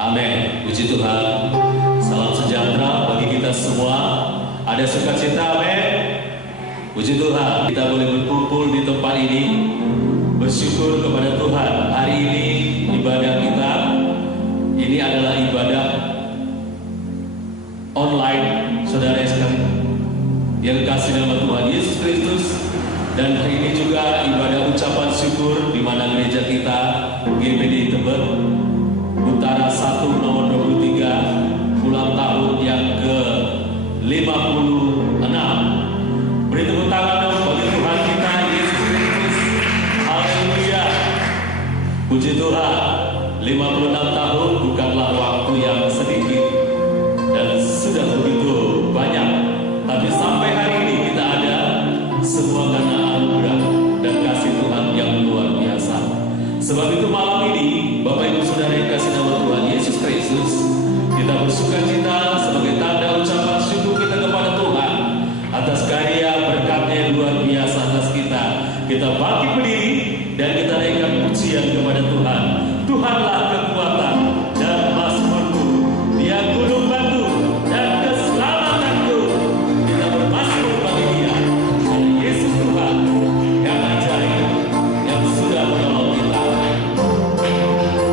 Amin. Puji Tuhan. Salam sejahtera bagi kita semua. Ada sukacita, amin. Puji Tuhan. Kita boleh berkumpul di tempat ini, bersyukur kepada Tuhan. Hari ini ibadah kita ini adalah ibadah online, saudara sekalian yang kasih nama Tuhan Yesus Kristus. Dan hari ini juga ibadah ucapan syukur di mana gereja kita GPD Tebet Utara 1 nomor 23 ulang tahun yang ke-56. Beri tepuk tangan dong bagi Tuhan kita Yesus Kristus. Haleluya. Puji Tuhan. 56 tahun bukanlah waktu yang sedikit dan sudah begitu banyak, tapi sampai hari ini kita ada semua karena anugerah dan kasih Tuhan yang luar biasa. Sebab itu malam ini Bapak Ibu Saudara yang kasih nama Tuhan Yesus Kristus, kita bersukacita sebagai tanda ucapan syukur kita kepada Tuhan atas karya berkat-Nya yang luar biasa atas kita. Kita bangkit berdiri dan kita naikkan pujian kepada Tuhan. Tuhanlah kekuatan dan mazmurku, Dia gunung batu dan keselamatanku. Kita bermazmur bagi Dia, karena Yesus Tuhan yang ajaib, yang sudah menolong kita.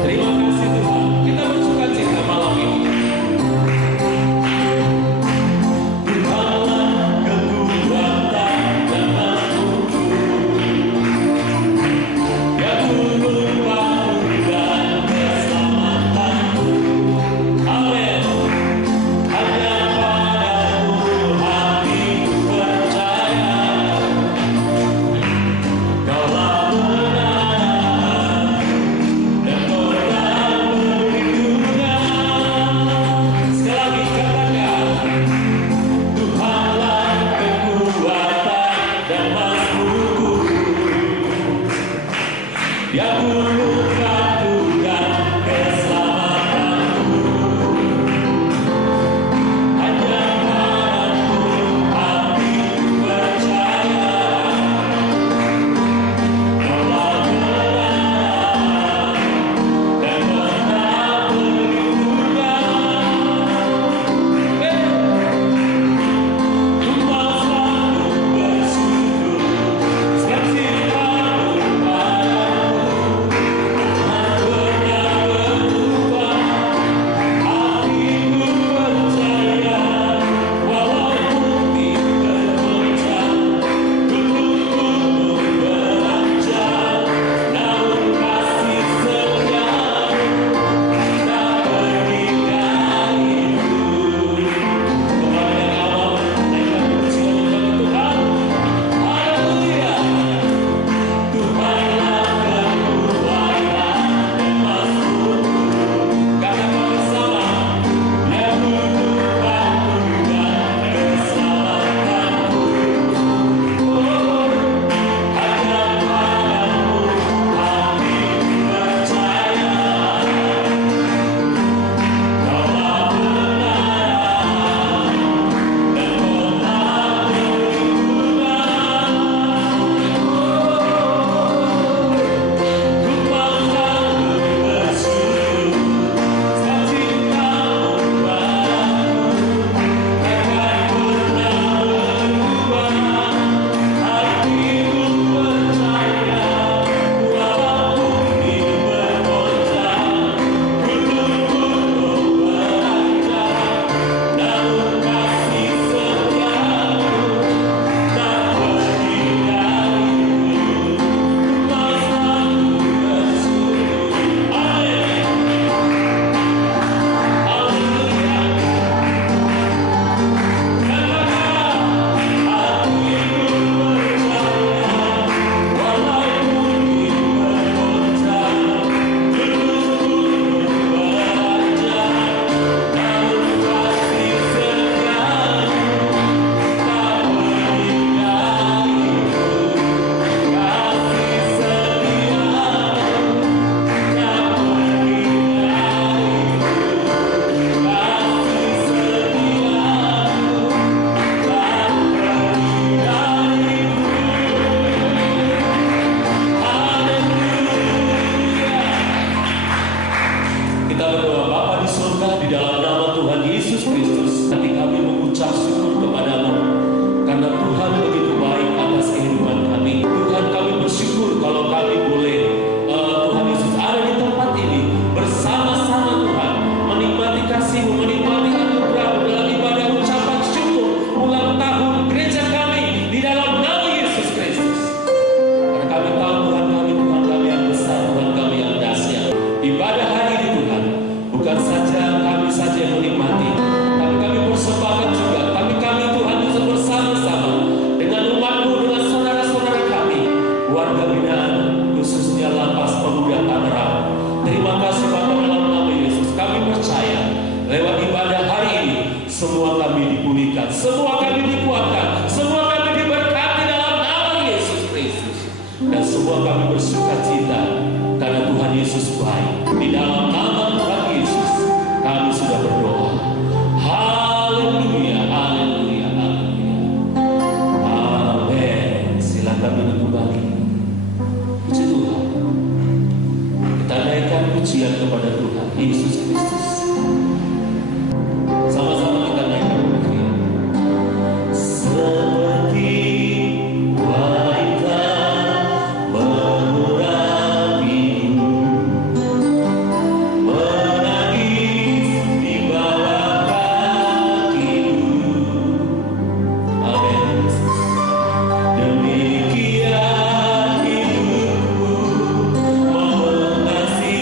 Terima kasih Tuhan. Kita bersukacita malam ini. Tuhanlah kekuatan dan mazmurku, Dia gunung batu dan keselamatanku. Amin. Hanya padamu hatiku percaya, Kaulah benar dan Kaulah perlindungan. Sekali lagi katakan, Tuhanlah kekuatan dan mazmurku, Dia gunung batu dan keselamatanku. Hanya padamu hatiku percaya, Kaulah benar dan Kaulah perlindungan. Tuhan selalu bersyukur setiap sifatmu padaku. keluarga binaan, khususnya Lapas Pemuda Tangerang. Terima kasih Bapak, dalam nama Yesus kami percaya lewat ibadah hari ini semua kami dipulihkan, semua kami dikuatkan, semua kami diberkati dalam nama Yesus Kristus, dan semua kami bersuka cita karena Tuhan Yesus baik. Di dalam nama Tuhan Yesus kami sudah berdoa. Haleluya, haleluya, haleluya. Amin. Silakan duduk kembali. Puji Tuhan. Kita naikkan pujian kepada Tuhan Yesus Kristus. Sama-sama kita naikkan pujian. Seperti wanita mengurapimu, menangis di bawah kakimu. Amin. Demikian hidupku mengasihimu,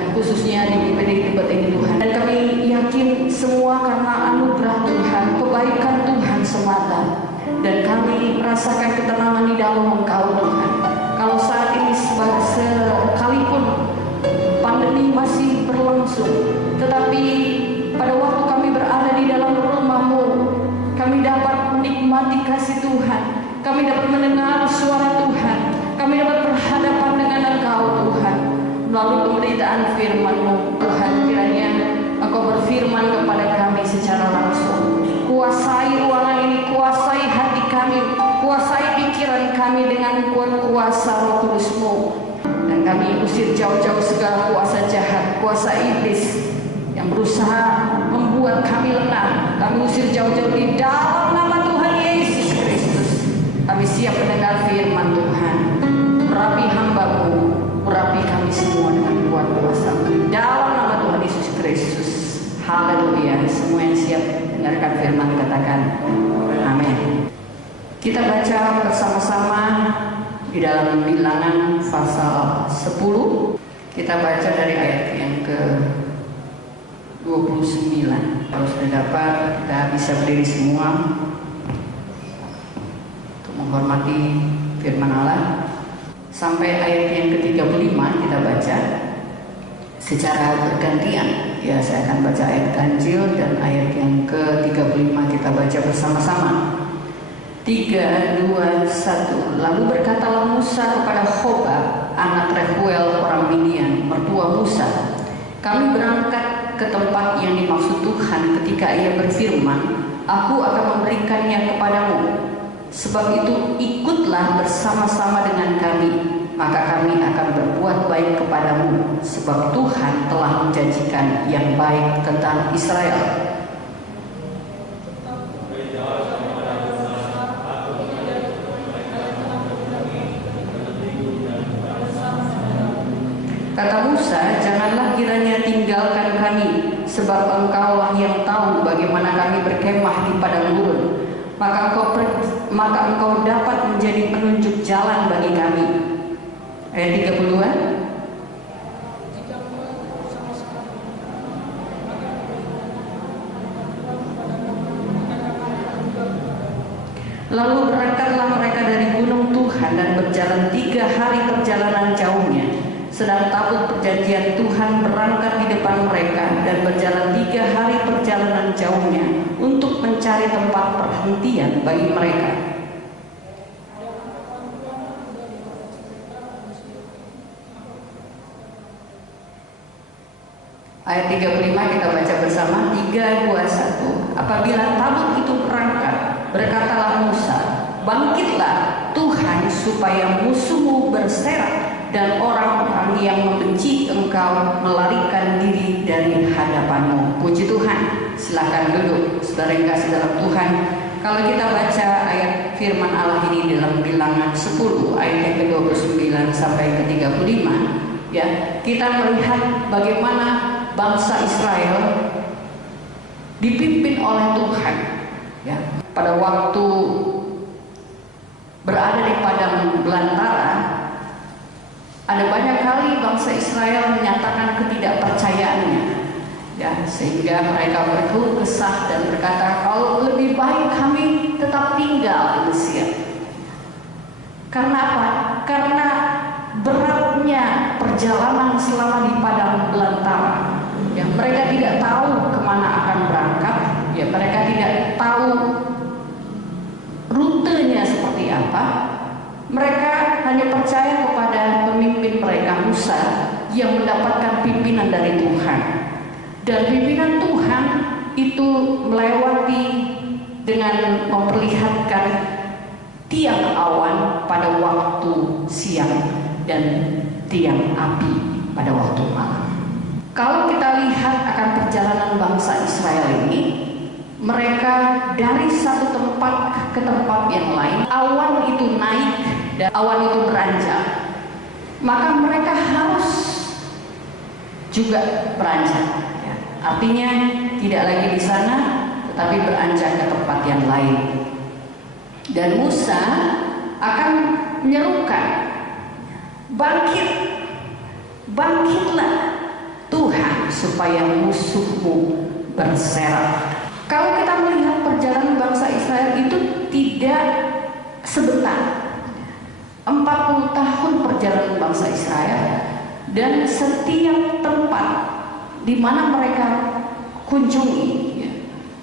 Tuhan, khususnya di PPD Tebet ini Tuhan. Dan kami yakin semua karena anugerah Tuhan, kebaikan Tuhan semata. Dan kami merasakan ketenangan di dalam Engkau Tuhan. Kalau saat ini sekalipun pandemi masih berlangsung, tetapi pada waktu kami berada di dalam rumah-Mu, kami dapat menikmati kasih Tuhan, kami dapat mendengar suara Tuhan, kami dapat berhadapan dengan Engkau Tuhan melalui pemberitaan firman-Mu. Tuhan, kiranya Engkau berfirman kepada kami secara langsung. Kuasai ruangan ini, kuasai hati kami, kuasai pikiran kami dengan kuasa Roh Kudus-Mu. Dan kami usir jauh-jauh segala kuasa jahat, kuasa iblis yang berusaha membuat kami lengah. Kami usir jauh-jauh di dalam nama Tuhan Yesus Kristus. Kami siap mendengar firman Tuhan. Urapi hamba-Mu, urapi kami semua dengan kuat kuasa di dalam nama Tuhan Yesus Kristus. Haleluya. Semua yang siap dengarkan firman katakan amin. Kita baca bersama-sama di dalam Bilangan pasal 10. Kita baca dari ayat yang ke 29. Kalau sudah dapat, kita bisa berdiri semua untuk menghormati firman Allah. Sampai ayat yang ke-35 kita baca secara bergantian. Ya, saya akan baca ayat ganjil dan ayat yang ke-35 kita baca bersama-sama. 3, 2, 1. Lalu berkatalah Musa kepada Hobab, anak Reuel orang Midian, mertua Musa, kami berangkat ke tempat yang dimaksud Tuhan ketika Ia berfirman, Aku akan memberikannya kepadamu. Sebab itu ikutlah bersama-sama dengan kami, maka kami akan berbuat baik kepadamu, sebab Tuhan telah menjanjikan yang baik tentang Israel. Kata Musa, janganlah kiranya tinggalkan kami, sebab Engkaulah yang tahu bagaimana kami berkemah di padang gurun. Maka engkau dapat menjadi penunjuk jalan bagi kami. Ayat 32. Lalu berangkatlah mereka dari gunung Tuhan dan berjalan 3 hari perjalanan jauhnya. Sedang tabut perjanjian Tuhan berangkat di depan mereka dan berjalan 3 hari perjalanan jauhnya untuk mencari tempat perhentian bagi mereka. Ayat 35 kita baca bersama. 3, 2, 1. Apabila tabut itu berangkat, berkatalah Musa, bangkitlah Tuhan supaya musuhmu berserak dan orang-orang yang membenci engkau melarikan diri dari hadapanmu. Puji Tuhan. Silakan duduk, saudara yang kasih dalam Tuhan. Kalau kita baca ayat firman Allah ini dalam Bilangan 10 ayat yang ke-29 sampai ke-35, ya, kita melihat bagaimana bangsa Israel dipimpin oleh Tuhan, ya, pada waktu berada di padang belantara. Ada banyak kali bangsa Israel menyatakan ketidakpercayaannya, ya, sehingga mereka berkeluh kesah dan berkata, kalau lebih baik kami tetap tinggal di Mesir. Karena apa? Karena beratnya perjalanan selama di padang belantara. Ya, mereka tidak tahu kemana akan berangkat. Ya, mereka tidak tahu rutenya seperti apa. Mereka hanya percaya kepada pemimpin mereka Musa yang mendapatkan pimpinan dari Tuhan. Dan pimpinan Tuhan itu melewati dengan memperlihatkan tiang awan pada waktu siang dan tiang api pada waktu malam. Kalau kita lihat akan perjalanan bangsa Israel ini, mereka dari satu tempat ke tempat yang lain, awan itu naik dan awan itu beranjak, maka mereka harus juga beranjak, ya. Artinya tidak lagi di sana, tetapi beranjak ke tempat yang lain. Dan Musa akan menyerukan, bangkitlah, supaya musuhmu berserak. Kalau kita melihat perjalanan bangsa Israel itu tidak sebentar. 40 tahun perjalanan bangsa Israel, dan setiap tempat di mana mereka kunjungi,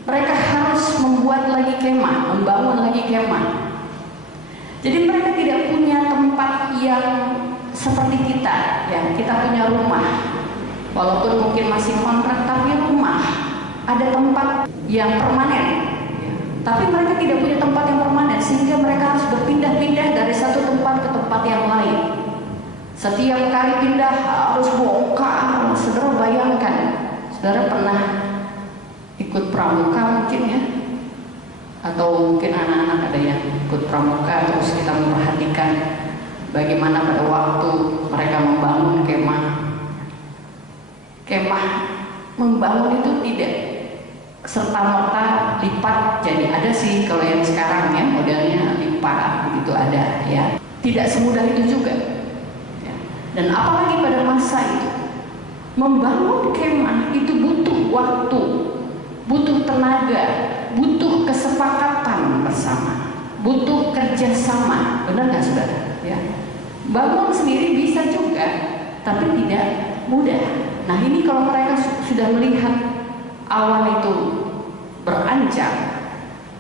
mereka harus membuat lagi kemah, membangun lagi kemah. Jadi mereka tidak punya tempat yang seperti kita, ya. Kita punya rumah, walaupun mungkin masih kontrak, tapi rumah ada tempat yang permanen. Tapi mereka tidak punya tempat yang permanen, sehingga mereka harus berpindah-pindah dari satu tempat ke tempat yang lain. Setiap kali pindah harus bongkar. Saudara bayangkan, saudara pernah ikut pramuka mungkin ya, atau mungkin anak-anak ada yang ikut pramuka, terus kita memperhatikan bagaimana pada waktu mereka membangun kemah. Kemah membangun itu tidak serta-merta lipat jadi. Ada sih kalau yang sekarang ya modelnya lipat begitu ada ya. Tidak semudah itu juga ya. Dan apalagi pada masa itu membangun kemah itu butuh waktu, butuh tenaga, butuh kesepakatan bersama, butuh kerjasama. Benar nggak saudara ya? Bangun sendiri bisa juga, tapi tidak mudah. Nah ini kalau mereka sudah melihat awan itu berancam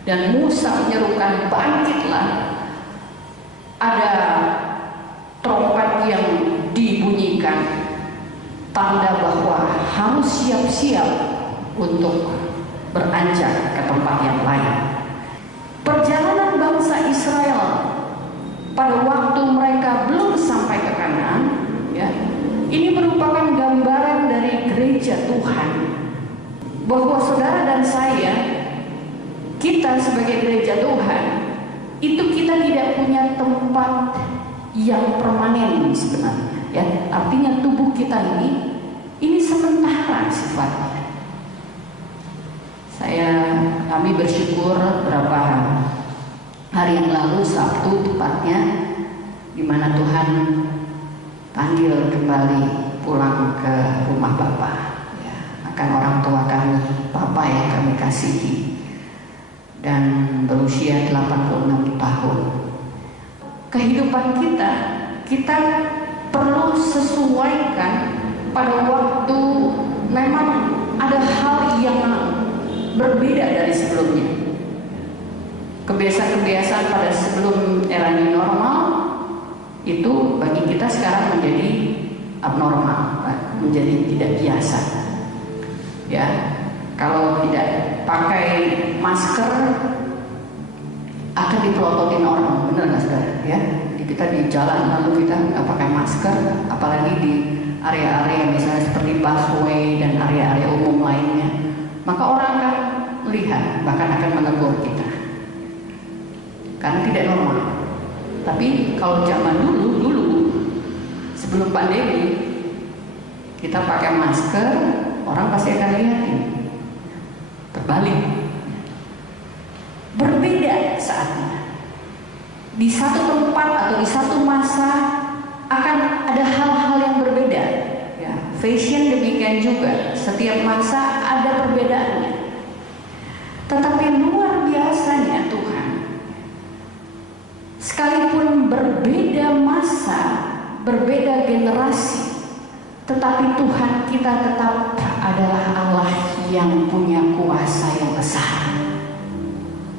dan Musa menyerukan, bangkitlah, ada trompet yang dibunyikan, tanda bahwa harus siap-siap untuk beranjak ke tempat yang lain. Perjalanan bangsa Israel pada waktu mereka belum sampai ke Kanaan, ya, ini merupakan gambaran dari gereja Tuhan, bahwa saudara dan saya, kita sebagai gereja Tuhan, itu kita tidak punya tempat yang permanen sebenarnya, ya. Artinya tubuh kita ini sementara sifatnya. Kami bersyukur beberapa hari yang lalu, Sabtu tepatnya, di mana Tuhan panggil kembali pulang ke rumah Bapa. Akan orang tua kami, Papa yang kami kasihi, dan berusia 86 tahun. Kehidupan kita perlu sesuaikan pada waktu memang ada hal yang berbeda dari sebelumnya. Kebiasaan-kebiasaan pada sebelum era new normal itu bagi kita sekarang menjadi abnormal, menjadi tidak biasa. Ya, kalau tidak pakai masker akan dipelototin orang, benar nggak saudara? Ya, jadi kita di jalan lalu kita nggak pakai masker, apalagi di area-area misalnya seperti busway dan area-area umum lainnya, maka orang akan melihat, bahkan akan menegur kita, karena tidak normal. Tapi kalau zaman dulu sebelum pandemi, kita pakai masker, orang pasti akan lihatin. Terbalik, berbeda saatnya. Di satu tempat atau di satu masa akan ada hal-hal yang berbeda. Ya, fashion demikian juga. Setiap masa ada perbedaannya. Tetapi luar biasanya Tuhan, sekalipun berbeda masa, berbeda generasi, tetapi Tuhan kita tetap adalah Allah yang punya kuasa yang besar.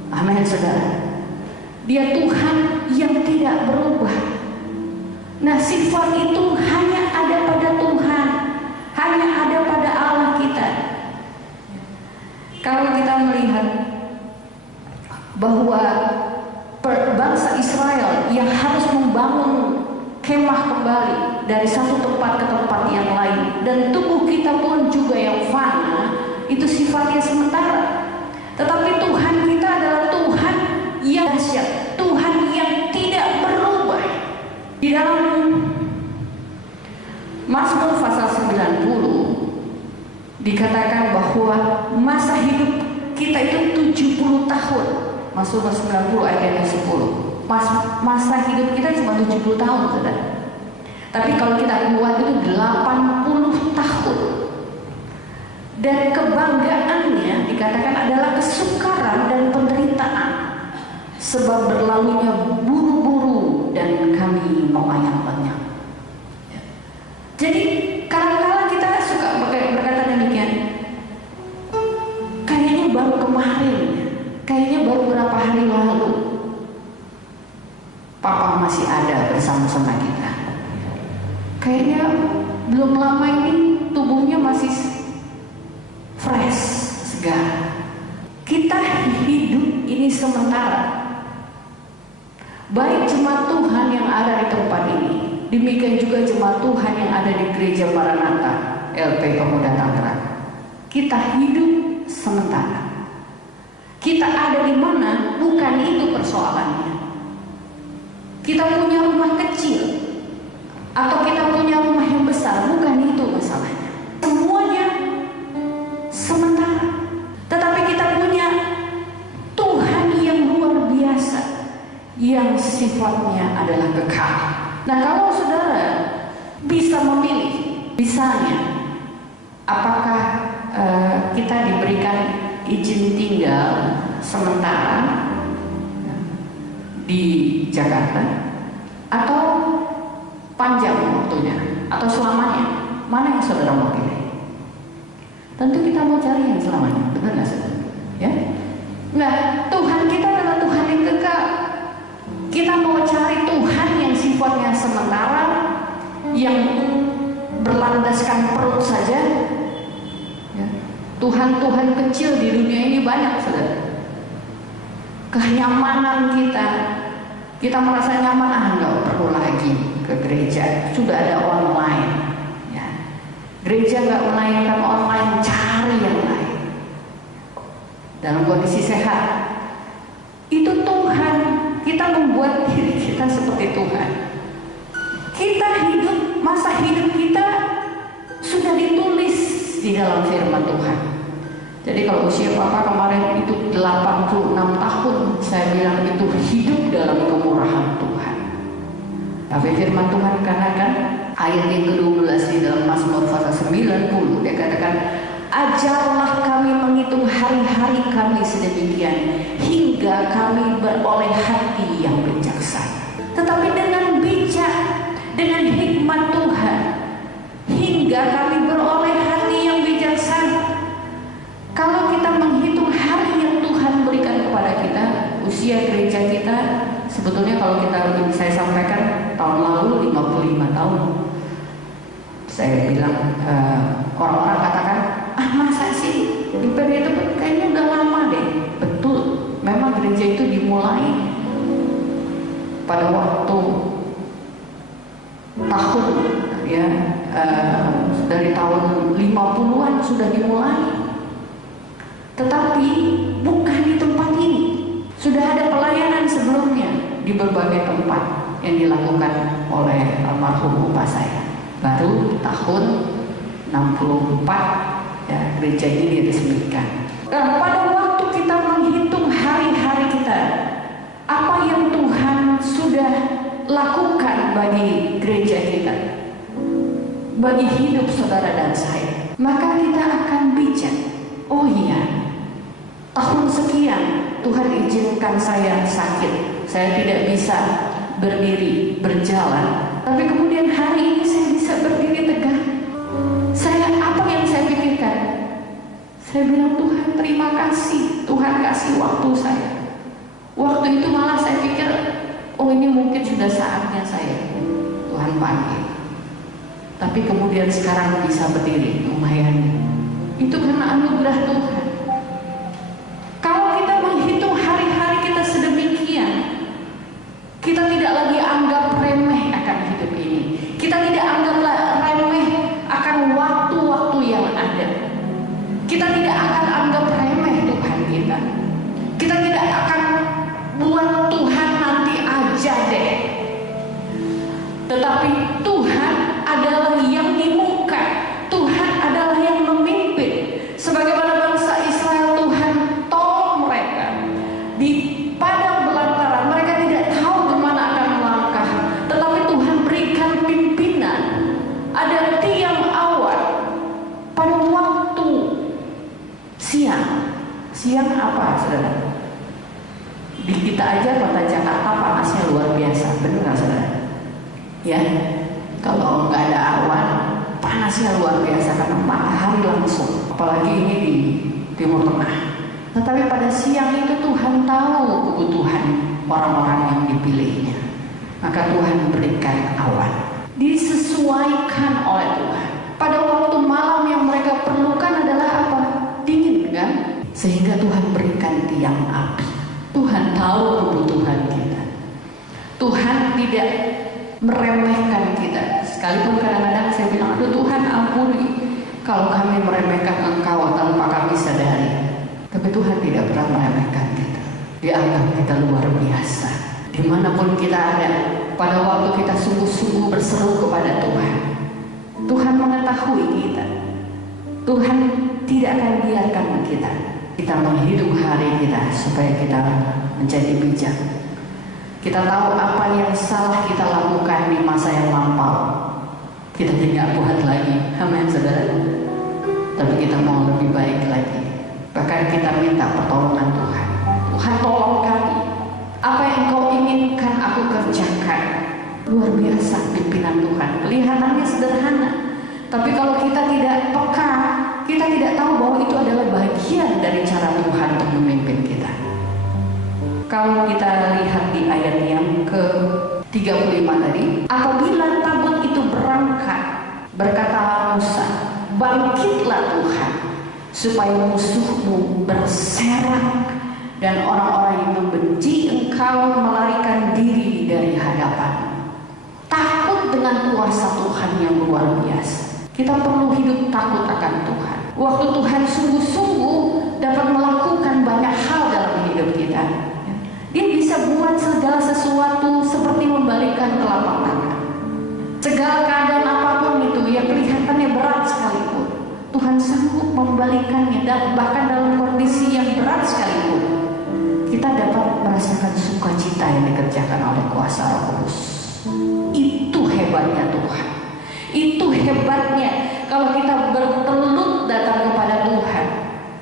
Amin saudara. Dia Tuhan yang tidak berubah. Nah, sifat itu hanya ada pada Tuhan, hanya ada pada Allah kita. Kalau kita melihat bahwa bangsa Israel yang harus membangun kemah kembali dari satu tempat ke tempat yang lain, dan tubuh kita pun juga yang fana, itu sifatnya sementara. Tetapi Tuhan kita adalah Tuhan yang dahsyat, Tuhan yang tidak berubah. Di dalam Mazmur pasal 90 dikatakan bahwa masa hidup kita itu 70 tahun. Mazmur 90 ayat 10. Masa hidup kita cuma 70 tahun, saudara. Tapi kalau kita kuat itu 80 tahun. dan kebanggaannya dikatakan adalah kesukaran dan penderitaan, sebab berlalunya buru-buru dan kami melayangkannya. Jadi kadang-kadang kita suka berkata demikian, kayaknya baru kemarin, kayaknya baru berapa hari lalu Papa masih ada bersama-sama kita. Kayaknya belum lama ini tubuhnya masih fresh, segar. Kita hidup ini sementara. Baik jemaat Tuhan yang ada di tempat ini, demikian juga jemaat Tuhan yang ada di Gereja Maranatha LP Pemuda Tangerang. Kita hidup sementara. Kita ada di mana bukan itu persoalannya. Kita punya rumah kecil atau kita punya rumah yang besar, bukan itu masalahnya. Semuanya sementara. Tetapi kita punya Tuhan yang luar biasa, yang sifatnya adalah kekal. Nah, kalau saudara bisa memilih, misalnya apakah kita diberikan izin tinggal sementara di Jakarta atau panjang waktunya atau selamanya, mana yang saudara mau pilih? Tentu kita mau cari yang selamanya, benar nggak saudara? Ya? Nah, Tuhan kita adalah Tuhan yang kekal. Kita mau cari Tuhan yang sifatnya sementara, yang berlandaskan perut saja. Ya. Tuhan-Tuhan kecil di dunia ini banyak, saudara. Kenyamanan kita merasa nyaman, nggak perlu lagi ke gereja, sudah ada online. Ya. Gereja nggak melayani online, cari yang lain. Dalam kondisi sehat, itu Tuhan. Kita membuat diri kita seperti Tuhan. Kita hidup, masa hidup kita sudah ditulis di dalam firman Tuhan. Jadi kalau usia Papa kemarin itu 86 tahun, saya bilang itu hidup dalam kemurahan Tuhan. Tapi firman Tuhan katakan, ayat yang ke-12 di dalam Mazmur pasal 90, dia katakan, ajarlah kami menghitung hari-hari kami sedemikian, hingga kami beroleh hati yang bijaksana. Tetapi dengan bijak, dengan hikmat Tuhan, hingga kami beroleh hati yang bijaksana. Kalau kita menghitung hari yang Tuhan berikan kepada kita, usia gereja kita, sebetulnya kalau saya sampaikan tahun lalu 55 tahun. Saya bilang, orang-orang katakan, masa sih di periode itu kayaknya udah lama deh. Betul, memang gereja itu dimulai pada waktu tahun ya dari tahun 50-an sudah dimulai. Tetapi bukan di tempat ini. Sudah ada pelayanan sebelumnya di berbagai tempat yang dilakukan oleh almarhum bapak saya. Baru tahun 64 ya, gereja ini diresmikan. Dan pada waktu kita menghitung hari-hari kita, apa yang Tuhan sudah lakukan bagi gereja kita, bagi hidup saudara dan saya, maka kita akan bijak. Oh iya, tahun sekian Tuhan izinkan saya sakit, saya tidak bisa berdiri, berjalan, tapi kemudian hari ini saya bisa berdiri tegak. Apa yang saya pikirkan? Saya bilang, Tuhan terima kasih, Tuhan kasih waktu saya. Waktu itu malah saya pikir, oh ini mungkin sudah saatnya saya Tuhan panggil. Tapi kemudian sekarang bisa berdiri, lumayan. Itu karena anugerah Tuhan. Kalau kita menghitung hari-hari kita sedemikian, kita tidak lagi anggap remeh akan hidup ini. Kita tidak anggap remeh akan waktu-waktu yang ada. Kita tidak akan anggap remeh Tuhan kita. Kita tidak akan buat Tuhan nanti aja deh. Tetapi Tuhan adalah yang di muka. Tuhan adalah yang memimpin. Sebagaimana bangsa Siang apa, saudara? Di kita aja kota Jakarta panasnya luar biasa, benar nggak, saudara? Ya, kalau nggak ada awan, panasnya luar biasa karena matahari langsung. Apalagi ini di Timur Tengah. Tetapi pada siang itu Tuhan tahu kebutuhan orang-orang yang dipilihnya. Maka Tuhan berikan awan. Disesuaikan oleh Tuhan. Pada waktu malam yang mereka perlukan adalah apa? Dingin kan? Sehingga Tuhan berikan tiang api. Tuhan tahu kebutuhan kita. Tuhan tidak meremehkan kita. Sekalipun kadang-kadang saya bilang, aduh Tuhan ampuni kalau kami meremehkan Engkau tanpa kami sadari. Tapi Tuhan tidak pernah meremehkan kita. Dia anggap kita luar biasa. Dimanapun kita ada, pada waktu kita sungguh-sungguh berseru kepada Tuhan, Tuhan mengetahui kita. Tuhan tidak akan biarkan kita menghidup hari kita supaya kita menjadi bijak. Kita tahu apa yang salah kita lakukan di masa yang lampau. Kita tidak buat lagi, amin saudara. Tapi kita mau lebih baik lagi. Bahkan kita minta pertolongan Tuhan. Tuhan tolong kami. Apa yang Engkau inginkan aku kerjakan. Luar biasa pimpinan Tuhan. Kelihatannya sederhana. Tapi kalau kita tidak peka, kita tidak tahu bahwa itu adalah bagian dari cara Tuhan untuk memimpin kita. Kalau kita lihat di ayat yang ke-35 tadi, apabila tabut itu berangkat, berkatalah Musa, bangkitlah Tuhan, supaya musuhmu berserak dan orang-orang yang membenci engkau melarikan diri dari hadapan. Takut dengan kuasa Tuhan yang luar biasa. Kita perlu hidup takut akan Tuhan. Waktu Tuhan sungguh-sungguh dapat melakukan banyak hal dalam hidup kita. Dia bisa buat segala sesuatu seperti membalikkan telapak tangan. Segala keadaan apapun itu yang kelihatannya berat sekalipun, Tuhan sanggup membalikannya, dan bahkan dalam kondisi yang berat sekalipun, kita dapat merasakan sukacita yang dikerjakan oleh kuasa Roh Kudus. Itu hebatnya Tuhan. Itu hebatnya kalau kita bertelut datang kepada Tuhan.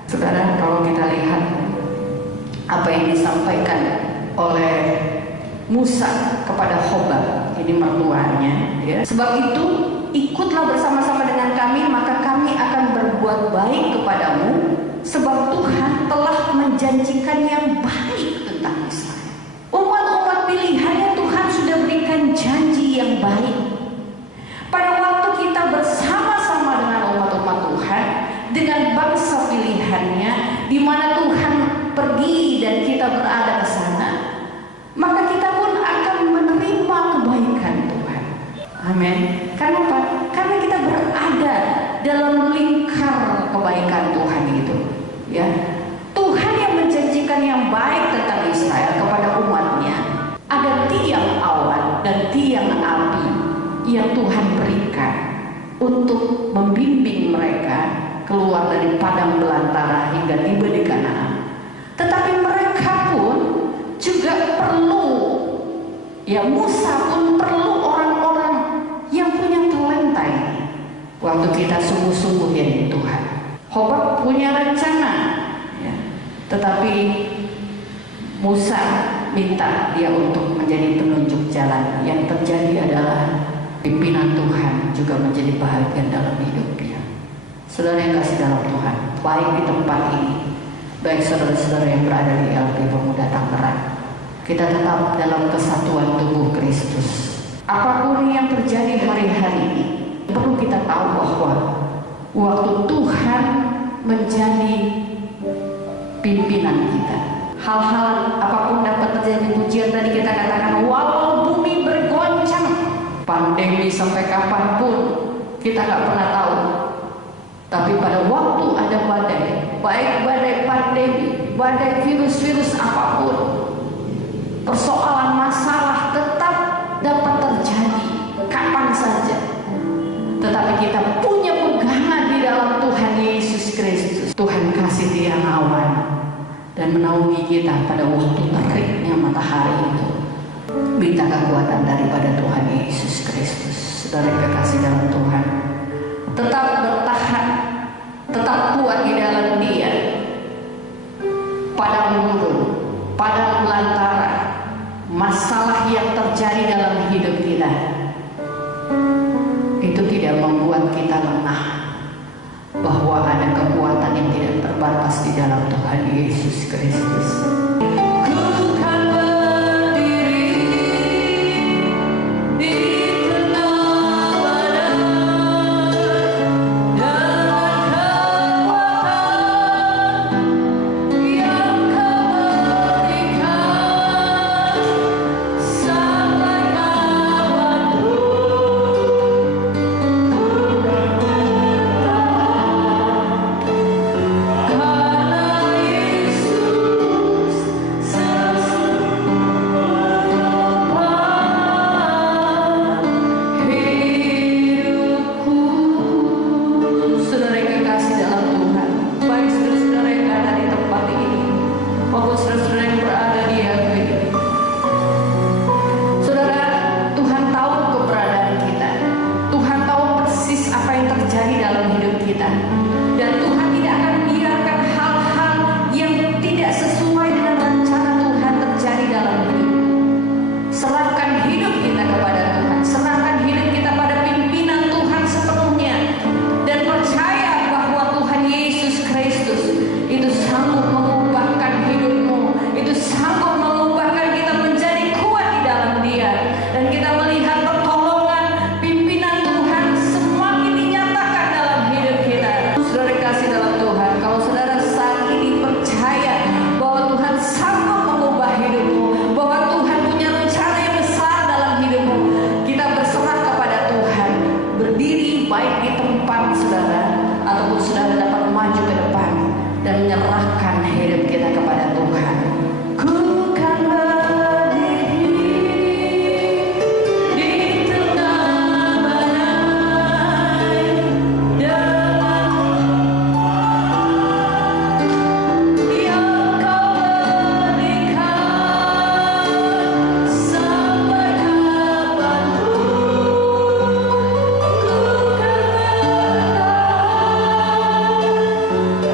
Saudara, kalau kita lihat apa yang disampaikan oleh Musa kepada Hobab, ini mertuanya, ya. Sebab itu ikutlah bersama-sama dengan kami, maka kami akan berbuat baik kepadamu, sebab Tuhan telah menjanjikan yang baik tentang Israel. Umat-umat pilihannya Tuhan sudah berikan janji yang baik. Pada waktu kita bersama-sama dengan umat-umat Tuhan, dengan bangsa pilihannya, di mana Tuhan pergi dan kita berada di sana, maka kita pun akan menerima kebaikan Tuhan. Amin. Kenapa? Karena kita berada dalam lingkar kebaikan Tuhan itu. Ya, Tuhan yang menjanjikan yang baik tentang Israel kepada umatnya. Ada tiang awan dan tiang api yang Tuhan berikan untuk membimbing mereka keluar dari padang belantara hingga tiba di Kanaan. Tetapi mereka pun juga perlu, ya Musa pun perlu orang-orang yang punya talenta ini. Waktu kita sungguh-sungguh ya Tuhan, Hobab punya rencana, ya. Tetapi Musa minta dia untuk menjadi penunjuk jalan. Yang terjadi adalah pimpinan Tuhan juga menjadi bahagian dalam hidupnya. Saudara yang kasih dalam Tuhan, baik di tempat ini, baik saudara-saudara yang berada di LP Pemuda Tangerang, kita tetap dalam kesatuan tubuh Kristus. Apapun yang terjadi hari-hari ini, perlu kita tahu bahwa waktu Tuhan menjadi pimpinan kita, hal-hal apapun dapat terjadi. Pujian tadi kita katakan, walau bumi bergoncang, pandemi sampai kapanpun kita nggak pernah tahu. Tapi pada waktu ada badai, baik badai pandemi, badai virus-virus apapun, persoalan masalah tetap dapat terjadi kapan saja. Tetapi kita punya pegangan di dalam Tuhan Yesus Kristus. Tuhan kasih tiang awan dan menaungi kita pada waktu teriknya matahari itu. Minta kekuatan daripada Tuhan Yesus Kristus. Saudara yang kekasih dalam Tuhan, tetap bertahan, tetap kuat di dalam Dia. bahwa ada kekuatan yang tidak terbatas di dalam Tuhan Yesus Kristus.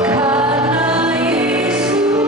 Karena Yesus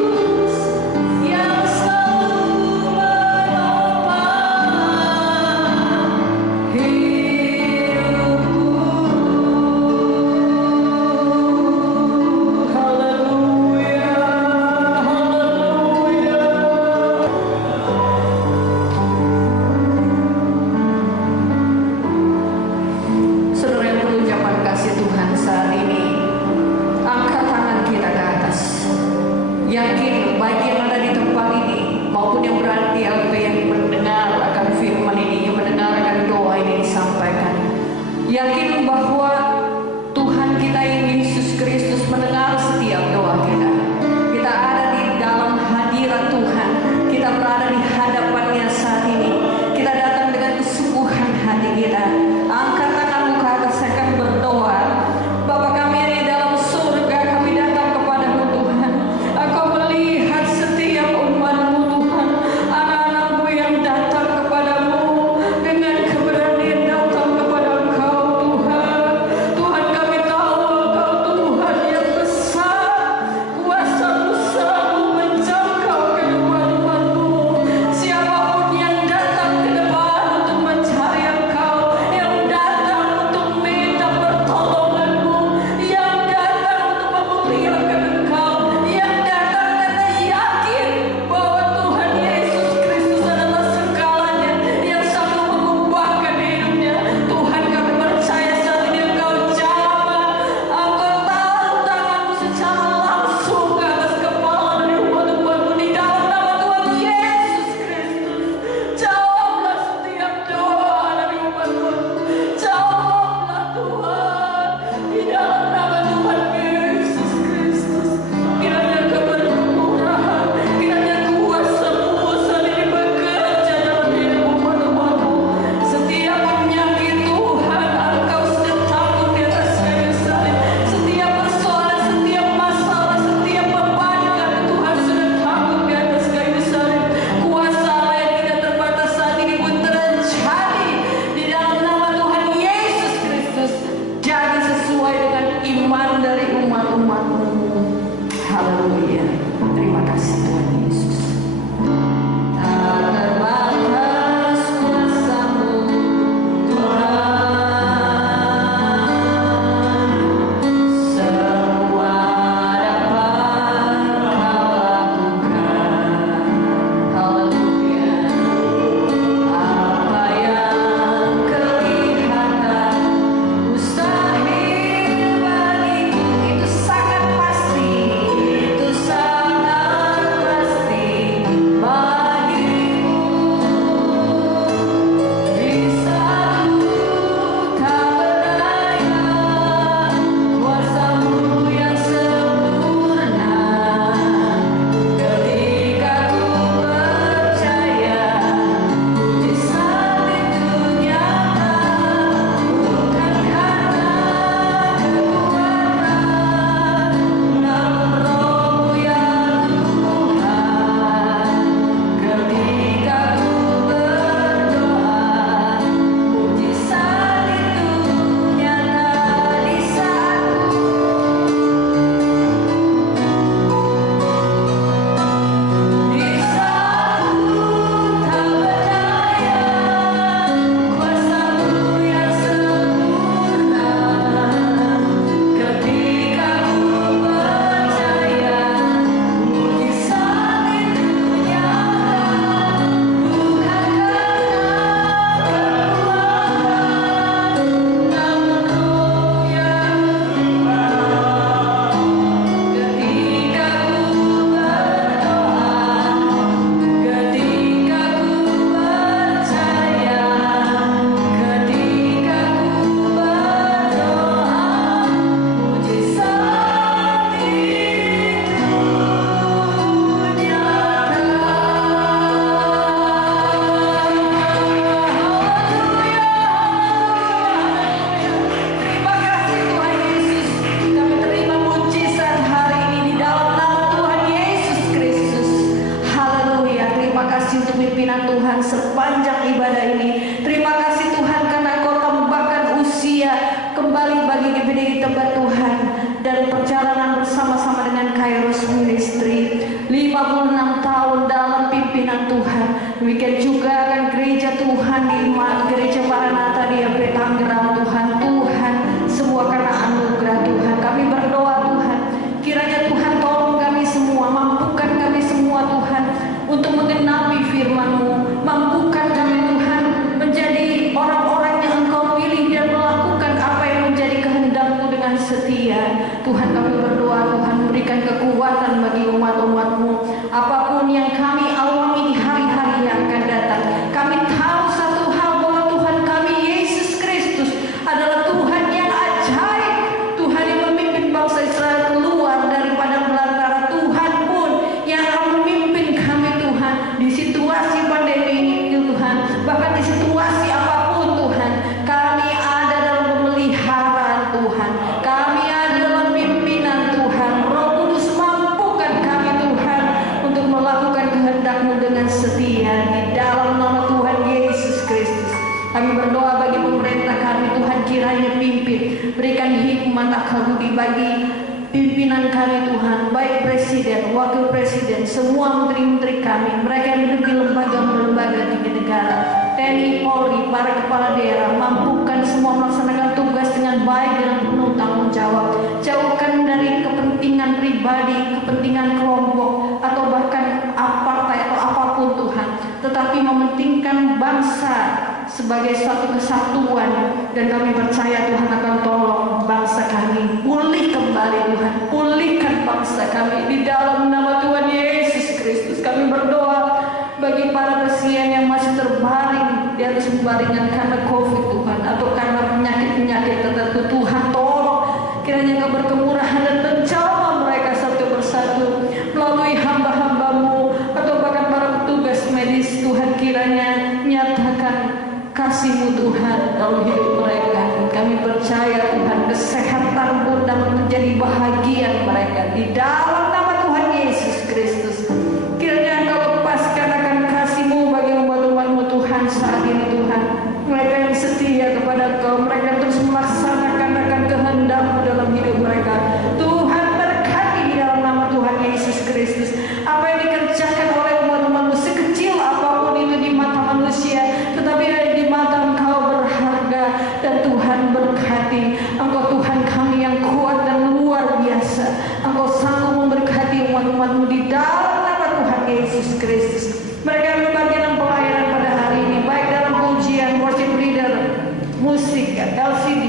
Tuhan kami berdoa, Tuhan berikan kekuatan bagi umat-umat-Mu. Apapun yang kami alami di hari-hari yang akan datang, kami tahu satu hal, bahwa Tuhan kami Yesus Kristus adalah Tuhan yang ajaib, Tuhan yang memimpin bangsa Israel keluar daripada belantara. Tuhan pun yang akan memimpin kami, Tuhan, di situasi pandemi ini, Tuhan, bahkan di situasi apapun, Tuhan, kami ada dalam pemeliharaan Tuhan, kami ada dalam pimpinan Tuhan. Roh Kudus mampukan kami, Tuhan, untuk melakukan kehendak-Mu dengan setia di dalam nama Tuhan Yesus Kristus. Kami berdoa bagi pemerintah kami, Tuhan, kiranya pimpin, berikan hikmat akal budi bagi pimpinan kami, Tuhan, baik presiden, wakil presiden, semua menteri-menteri kami, mereka yang duduk di lembaga-lembaga tinggi negara, TNI, Polri, para kepala daerah, mampukan semua melaksanakan tugas dengan baik, dengan penuh tanggung jawab. Jauhkan dari kepentingan pribadi, kepentingan kelompok, atau bahkan apartai atau apapun, Tuhan, tetapi mementingkan bangsa sebagai suatu kesatuan. Dan kami percaya Tuhan akan tolong bangsa kami pulih kembali, Tuhan, pulihkan bangsa kami di dalam nama Tuhan Yesus Kristus. Kami berdoa bagi para pasien yang masih terbaring di atas pembaringan karena COVID, Tuhan, atau karena penyakit-penyakit tertentu. Tuhan tolong, kiranya Kau berkemurahan dan menjamah mereka satu persatu melalui hamba-hamba-Mu atau bahkan para petugas medis. Tuhan, kiranya nyatakan kasih-Mu, Tuhan, dalam hidup mereka. Kami percaya, Tuhan, kesehatan pun dapat menjadi bahagian mereka di dalam nama Tuhan Yesus Kristus. Kiranya Engkau lepaskan akan kasih-Mu bagi umat-umat-Mu, Tuhan, saat ini, Tuhan. Mereka yang setia kepada Engkau, mereka yang terus melaksanakan akan kehendak-Mu dalam hidup mereka. Tuhan, berkati di dalam nama Tuhan Yesus Kristus. Apa yang dikerjakan oleh umat-umat-Mu, sekecil apapun itu di mata manusia, tetapi di mata Engkau berharga. Dan Tuhan, berkati Engkau, Tuhan kami yang kuat dan luar biasa. Engkau sanggup memberkati umat-umat-Mu di dalam nama Tuhan Yesus Kristus. Mereka yang berbagian pelayanan pada hari ini, baik dalam pujian, worship leader, musik, LCD,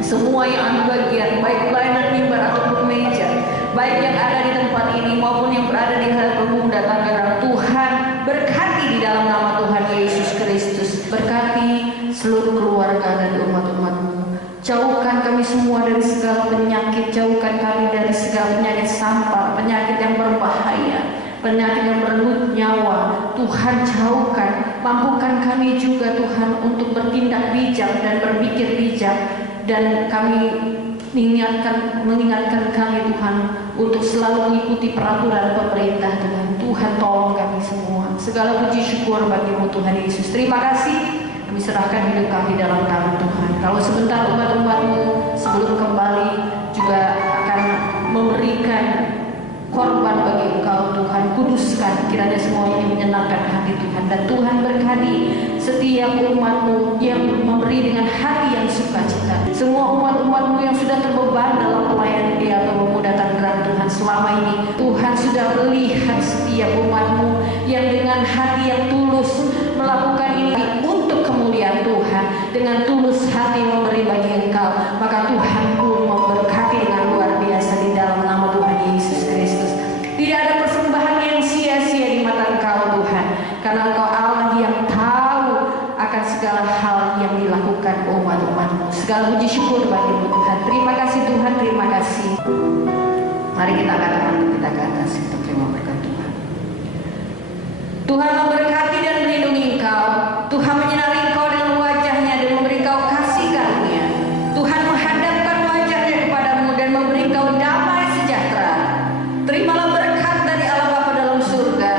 semua yang ambil bagian, baik pelayanan mimbar ataupun meja, baik yang ada di tempat ini maupun yang berada di hal pemuda Tangerang. Tuhan, berkati di dalam nama Tuhan Yesus Kristus. Berkati seluruh keluarga dan umat-umat-Mu. Jauhkan kami semua dari segala penyakit, jauhkan kami dari segala penyakit sampar, penyakit yang berbahaya, penyakit yang merenggut nyawa. Tuhan, jauhkan, mampukan kami juga, Tuhan, untuk bertindak bijak dan berpikir bijak. Dan kami mengingatkan kami, Tuhan, untuk selalu mengikuti peraturan pemerintah, Tuhan. Tuhan, tolong kami semua. Segala puji syukur bagi-Mu, Tuhan Yesus. Terima kasih. Kami serahkan hidup kami dalam tangan Tuhan. Kalau sebentar umat-umat-Mu sebelum kembali juga akan memberikan korban bagi Engkau, Tuhan, kuduskan kiranya semua ini menyenangkan hati Tuhan. Dan Tuhan, berkati setiap umat-Mu yang memberi dengan hati yang sukacita. Semua umat-umat-Mu yang sudah terbeban dalam pelayanan di atau pemuda Tangerang, Tuhan, selama ini Tuhan sudah melihat setiap umat-Mu yang dengan hati yang tulus melakukan ini untuk kemuliaan Tuhan, dengan tulus hati memberi bagi Engkau, maka Tuhan pun memberkati dengan luar biasa di dalam nama Tuhan Yesus Kristus. Tidak ada persembahan yang sia-sia di mata Engkau, Tuhan, karena Engkau Allah yang tahu akan segala hal yang dilakukan umat-umat-Mu. Segala puji syukur bagi-Mu, Tuhan. Terima kasih, Tuhan, terima kasih. Mari kita katakan kita ke atas untuk terima berkat Tuhan. Tuhan memberkati dan melindungi Engkau. Tuhan menyinari Engkau dengan wajah-Nya dan memberi Engkau kasih karunia. Tuhan menghadapkan wajah-Nya kepadamu dan memberi Engkau damai sejahtera. Terimalah berkat dari Allah Bapa dalam surga,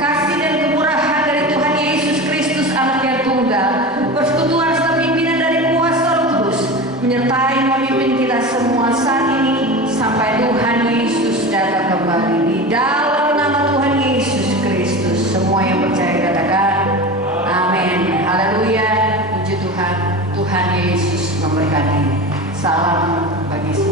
kasih dan kemurahan dari Tuhan Yesus Kristus Anak yang tunggal, persekutuan serta pimpinan dari kuasa Roh Kudus menyertai memimpin kita semua saat ini sampai Tuhan Yesus datang kembali. Di dalam nama Tuhan Yesus Kristus, semua yang percaya katakan amin. Haleluya, puji Tuhan. Tuhan Yesus memberkati. Salam bagi semua.